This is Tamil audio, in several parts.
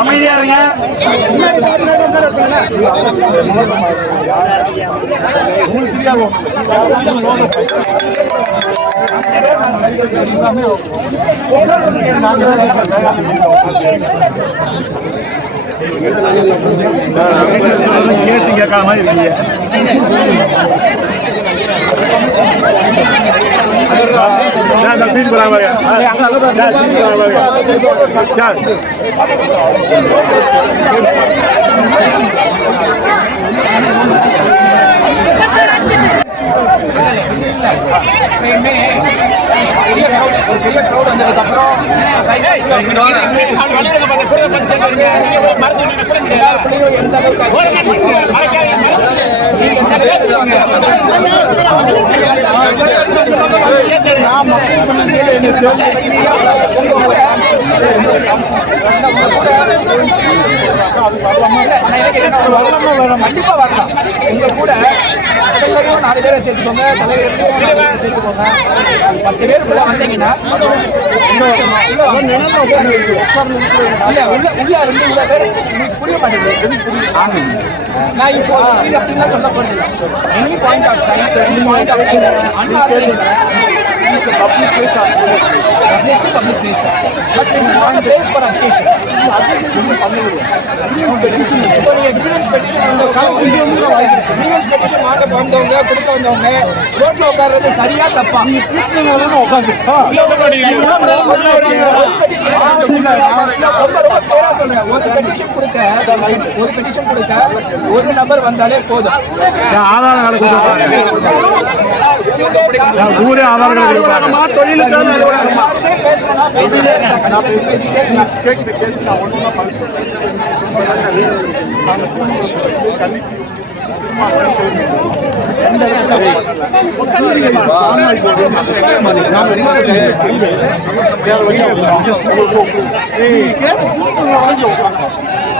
அமைதியா கேட்டு கேட்காம இருக்கீங்க சார் நான் ஃபீல் பண்ணாம சார் ஃபீல் பண்ணாம சார் கண்டிப்பா வரலாம் உங்க கூட தலைவரையும் நாலு பேரை சேர்த்துக்கோங்க தலைவரையும் சேர்த்துக்கோங்க பத்து பேர் கூட வந்தீங்கன்னா உள்ள உள்ள உள்ள இருந்து இவ்வளவு பேர் உங்களுக்கு புரிய மாட்டேங்குது எதுக்கு நான் இப்போ அப்படின்லாம் சொல்ல any point of time point of time Anna public place definitely public place but this is a place for agitation இப்போ நீங்க grievance petition வந்து grievance petition வாங்க வந்தவங்க கொடுக்க வந்தவங்க ரோட்ல உட்கார்றது சரியா தப்பா ஒரு பெட்டிஷன் கொடுக்க ஒரு பெட்டிஷன் கொடுக்க ஒரு நபர் வந்தாலே போதும் ஆதார கார்டு ஊரே ஆதார கார்டு கொடுப்பாங்க தொழிலுக்கான நிறுவனமா பேசணும்னா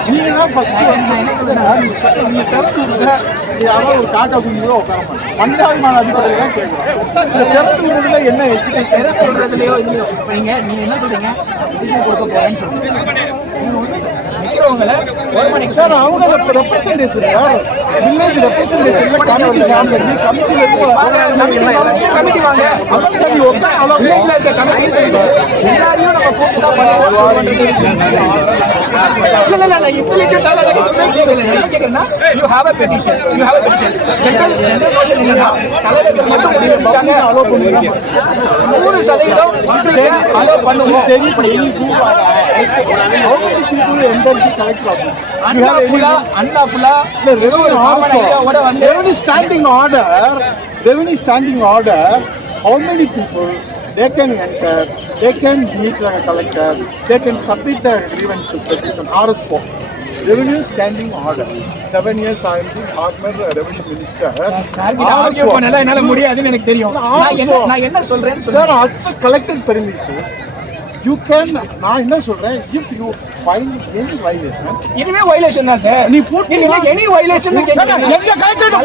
நாங்கள் தான் ஃபர்ஸ்ட் வந்து என்ன சொல்றீங்க நீங்க திறந்து விடுங்க யாரோ ஒரு காக்கா குஞ்சுகளோ உட்காரமா மனிதாபிமான அடிப்படையில் தான் கேட்குறோம் இந்த திறந்து விடுறதுல என்ன எசிகேஷன் சிறை சொல்றதுலயோ இதுலயோ இப்ப நீங்க நீங்க என்ன சொல்றீங்க பெட்டிஷன் கொடுக்க போறேன்னு சொல்றீங்க நிக்கிறவங்கள ஒரு மணிக்கு சார் அவங்க ரெப்ரசன்டேஷன் சார் வில்லேஜ் ரெப்ரசன்டேஷன்ல கமிட்டி சார்ந்து கமிட்டி கமிட்டி வாங்க அதான் சார் உட்கார் வில்லேஜ்ல இருக்க கமிட்டி எல்லாரையும் நம்ம கூப்பிட்டா பண்ணுவோம் இல்ல இல்ல நான் இப்படி கேட்டால என்ன கேக்குறேன்னா you have a petition you have a petition general general question என்னன்னா தலைவர்கள் மட்டும் முடிவு பண்ணிட்டாங்க அலோ பண்ணுவீங்க நூறு சதவீதம் அலோ பண்ணுவோம் There is any proof or how many people enter the collector office? You Anna have any ஃபுல்லா அண்ணா ஃபுல்லா The revenue காமன் ஐடியாவோட also, வந்து revenue standing order, revenue standing order, how many people they can enter, they can meet the collector, they can submit the grievances petition, RSO. Revenue standing order. Seven years I am the former revenue minister. என்னால முடியாதுன்னு எனக்கு தெரியும் நான் என்ன சொல்றேன் as a collected premises, you can, நான் என்ன சொல்றேன், if you find any violation, இதுவே வயலேஷன் தான் சார் நீ போட்டு எனி வயலேஷன் எங்க collector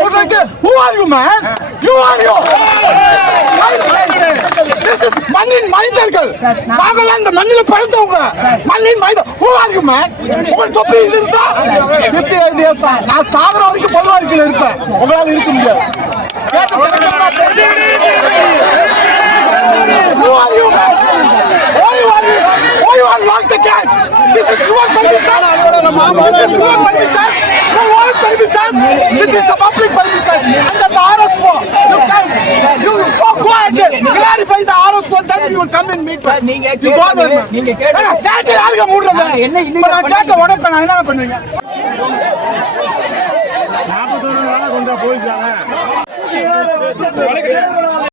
are you man you are you this is நான்- நாங்கள் அந்த மண்ணில் பிறந்தவங்க மண்ணின் you man உங்கள் தொப்பி இது இருந்தா 58 years ஆ. நான் சாகுற வரைக்கும் பொது வாழ்க்கையில் இருப்பேன் உங்களால இருக்க முடியாது this is your permission this is your permission no one permission this is a public permission meet sir, நீங்க நீங்க கேட்டு யாருங்க மூடுறது என்ன இப்ப நான் கேட்ட உடனே நான் என்ன பண்ணுவீங்க? நாற்பத்தொரு நாளா கொண்டு போயிச்சாங்க